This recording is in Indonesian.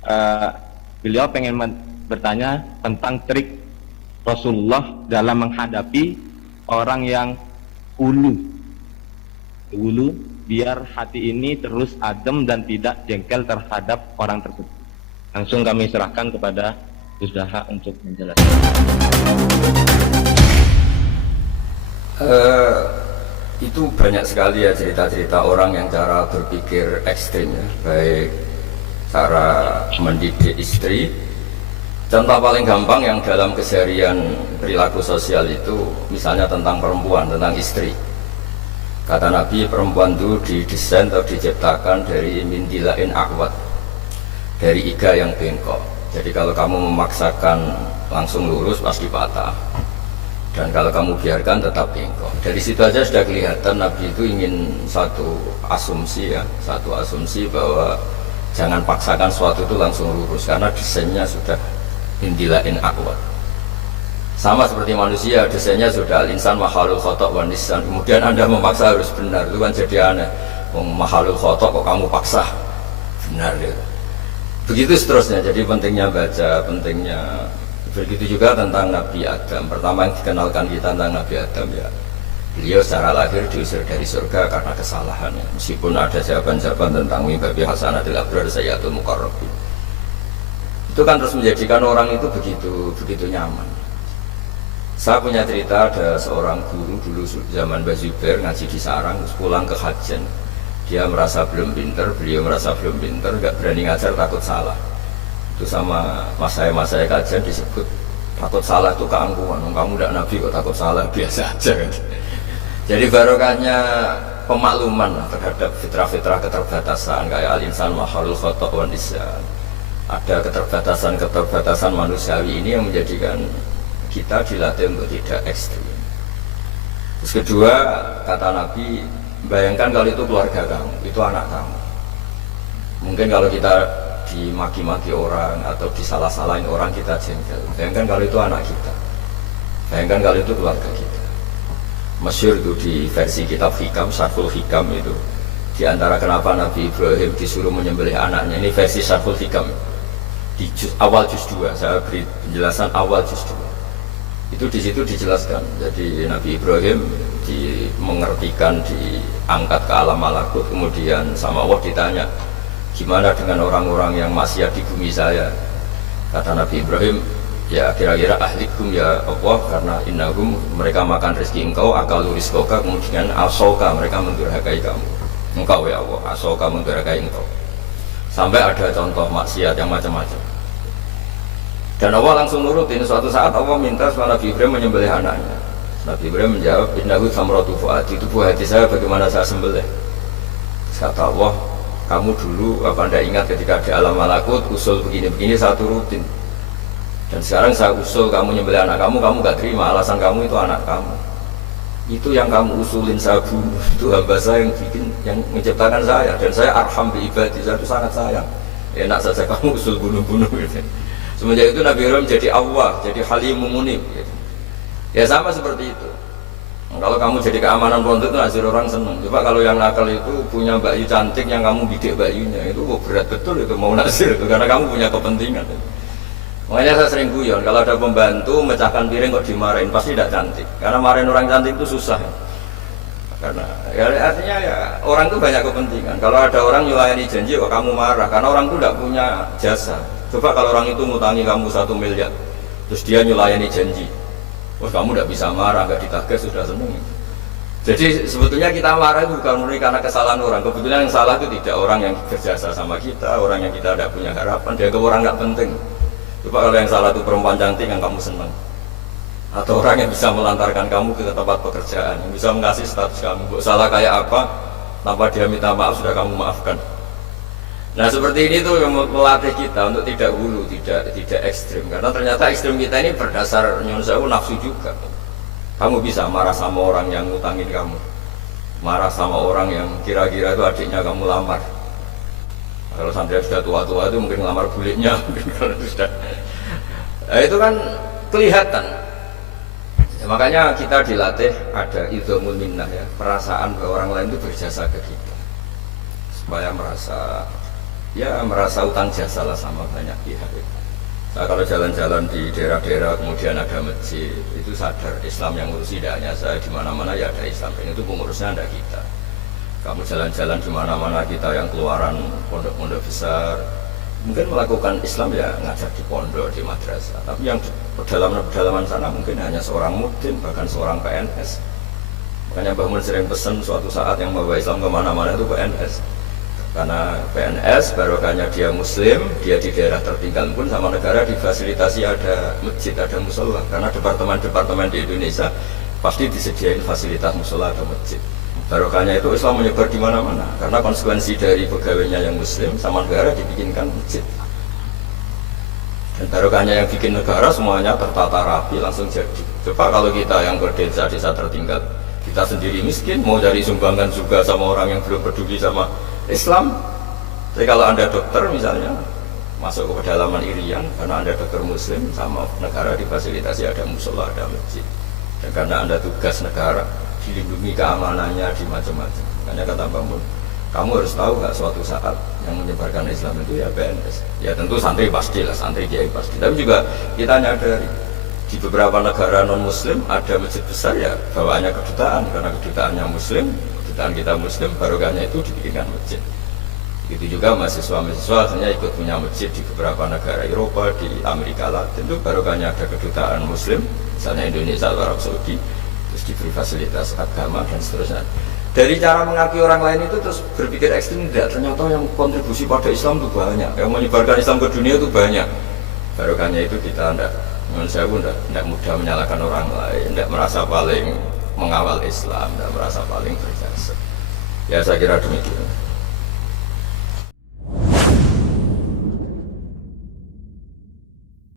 Eh, beliau pengen bertanya tentang trik Rasulullah dalam menghadapi orang yang ulu, biar hati ini terus adem dan tidak jengkel terhadap orang tersebut. Langsung kami serahkan kepada Gus Daha untuk menjelaskan. Itu banyak sekali ya cerita-cerita orang yang cara berpikir ekstrim ya, baik cara mendidik istri. Contoh paling gampang yang dalam keseharian perilaku sosial itu misalnya tentang perempuan, tentang istri. Kata Nabi, perempuan itu didesain atau diciptakan dari mindilain akwat, dari iga yang bengkok. Jadi kalau kamu memaksakan langsung lurus pasti patah, dan kalau kamu biarkan tetap bengkok. Dari situ aja sudah kelihatan Nabi itu ingin satu asumsi ya, satu asumsi bahwa jangan paksakan suatu itu langsung lurus karena desainnya sudah mindilain akwat. Sama seperti manusia, desainnya sudah al-insan mahalul khotok wa nisan. Kemudian Anda memaksa harus benar, itu kan jadi aneh. Mahalul khotok kok kamu paksa benar ya. Begitu seterusnya. Jadi pentingnya baca, pentingnya begitu juga tentang Nabi Adam. Pertama yang dikenalkan kita tentang Nabi Adam ya, beliau secara lahir diusir dari surga karena kesalahannya. Meskipun ada jawaban-jawaban tentang mimbabi hasanatil abrar sayyatul muqarrabin, itu kan terus menjadikan orang itu begitu nyaman. Saya punya cerita, ada seorang guru dulu zaman Mbah Zubair ngaji di sarang, pulang ke hajian. Dia merasa belum pinter, beliau merasa belum pinter, gak berani ngajar, takut salah. Itu sama mas saya kajian disebut takut salah itu keangkuhan. Kamu udah nabi kok takut salah, biasa aja kan. Jadi barokahnya pemakluman terhadap fitrah-fitrah keterbatasan kayak al-insan mahalul khotok wa nisan. Ada keterbatasan manusiawi ini yang menjadikan kita dilatih untuk tidak ekstrim. Terus kedua, kata Nabi, bayangkan kalau itu keluarga kamu, itu anak kamu. Mungkin kalau kita dimaki-maki orang atau disalah-salahin orang kita jengkel. Bayangkan kalau itu anak kita, bayangkan kalau itu keluarga kita. Masyhur itu di versi kitab Hikam, Syarhul Hikam itu, di antara kenapa Nabi Ibrahim disuruh menyembelih anaknya, ini versi Syarhul Hikam di awal juz 2, saya beri penjelasan awal juz 2. Itu di situ dijelaskan. Jadi Nabi Ibrahim mengertikan, diangkat ke alam malakut, kemudian sama Allah ditanya, gimana dengan orang-orang yang maksiat di bumi saya? Kata Nabi Ibrahim, ya kira-kira ahlikum ya Allah, karena innahum, mereka makan rezeki engkau, akalu rizqoka, kemudian asoka, mereka mendurhakai kamu. Engkau ya Allah, asoka mendurhakai engkau. Sampai ada contoh maksiat yang macam-macam. Dan Allah langsung nurutin. Suatu saat Allah minta supaya Nabi Ibrahim menyembelih anaknya. Nabi Ibrahim menjawab, innahu samratu fuadi, itu buah hati saya, bagaimana saya sembelih. Kata Allah, kamu dulu apa anda ingat ketika di alam malakut usul begini-begini saya turutin. Dan sekarang saya usul kamu nyembelih anak kamu gak terima, alasan kamu itu anak kamu. Itu yang kamu usulin saya bunuh, itu hamba saya yang bikin, yang menciptakan saya. Dan saya arham bi ibadi, saya itu sangat sayang. Enak saja kamu usul bunuh-bunuh gitu. Semenjak itu Nabi Ibrahim jadi awwah, jadi halimun munib gitu. Ya sama seperti itu. Kalau kamu jadi keamanan pondok itu hasil orang seneng. Coba kalau yang nakal itu punya bayu cantik yang kamu bidik bayunya, itu berat betul itu mau nasir itu, karena kamu punya kepentingan. Makanya saya sering guyon, kalau ada pembantu mecahkan piring kok dimarahin, pasti tidak cantik. Karena marahin orang cantik itu susah. Karena ya, artinya ya orang itu banyak kepentingan. Kalau ada orang nyulayani janji kok kamu marah, karena orang itu tidak punya jasa. Coba kalau orang itu ngutangi kamu 1 miliar, terus dia nyulayani janji, wah kamu tidak bisa marah, nggak ditagih sudah seneng. Jadi sebetulnya kita marah itu bukan murni karena kesalahan orang. Kebetulan yang salah itu tidak orang yang berjasa sama kita, orang yang kita tidak punya harapan, dia ke orang nggak penting. Coba kalau yang salah itu perempuan cantik yang kamu senang, atau orang yang bisa melantarkan kamu ke tempat pekerjaan, yang bisa mengasih status kamu, salah kayak apa, tanpa dia minta maaf sudah kamu maafkan. Nah seperti ini tuh yang melatih kita untuk tidak hulu, tidak ekstrim. Karena ternyata ekstrim kita ini berdasar nyun sewu nafsu juga. Kamu bisa marah sama orang yang ngutangin kamu, marah sama orang yang kira-kira itu adiknya kamu lamar. Kalau sampai sudah tua-tua itu mungkin ngelamar buliknya, mungkin kalau sudah. Nah, itu kan kelihatan. Ya, makanya kita dilatih ada idhamul minnah ya, perasaan bahwa orang lain itu berjasa ke kita, supaya merasa ya merasa utang jasa lah sama banyak pihak. Saya kalau jalan-jalan di daerah-daerah kemudian ada masjid, itu sadar Islam yang ngurus tidak hanya saya, di mana-mana ya ada Islam, dan itu pengurusnya ada kita. Kamu jalan-jalan di mana-mana kita yang keluaran pondok-pondok besar, mungkin melakukan Islam ya ngajar di pondok, di madrasah, tapi yang pedalaman-pedalaman sana mungkin hanya seorang mudin, bahkan seorang PNS. Makanya Mbah Mun sering pesan suatu saat yang membawa Islam kemana-mana itu PNS. Karena PNS barokahnya dia muslim, dia di daerah tertinggal pun sama negara difasilitasi ada masjid, ada musola. Karena departemen-departemen di Indonesia pasti disediain fasilitas musola atau masjid. Barokahnya itu Islam menyebar di mana-mana. Karena konsekuensi dari pegawainya yang muslim sama negara dibikinkan masjid. Dan barokahnya yang bikin negara semuanya tertata rapi langsung jadi. Coba kalau kita yang ke desa-desa tertinggal, kita sendiri miskin, mau cari sumbangan juga sama orang yang belum peduli sama Islam. Jadi kalau Anda dokter misalnya masuk ke pedalaman Irian, karena Anda dokter muslim sama negara difasilitasi ada musola, ada masjid. Dan karena Anda tugas negara, dilindungi keamanannya di macam-macam. Makanya kata Mbak Mun, kamu harus tahu nggak suatu saat yang menyebarkan Islam itu ya PNS. Ya tentu santri pastilah, santri kiai pasti. Tapi juga kita nyadari di beberapa negara non muslim ada masjid besar ya bawaannya kedutaan, karena kedutaannya muslim, kedutaan kita muslim, barokahnya itu dibikinkan masjid. Itu juga mahasiswa-mahasiswa akhirnya ikut punya masjid di beberapa negara Eropa, di Amerika Latin, itu barokahnya ada kedutaan muslim, misalnya Indonesia atau Arab Saudi, terus diberi fasilitas agama dan seterusnya. Dari cara mengakui orang lain itu terus berpikir ekstrim, tidak, ternyata yang kontribusi pada Islam itu banyak, yang menyebarkan Islam ke dunia itu banyak. Barokahnya itu kita menurut saya pun tidak mudah menyalahkan orang lain, tidak merasa paling mengawal Islam, tidak merasa paling berjasa. Ya saya kira demikian.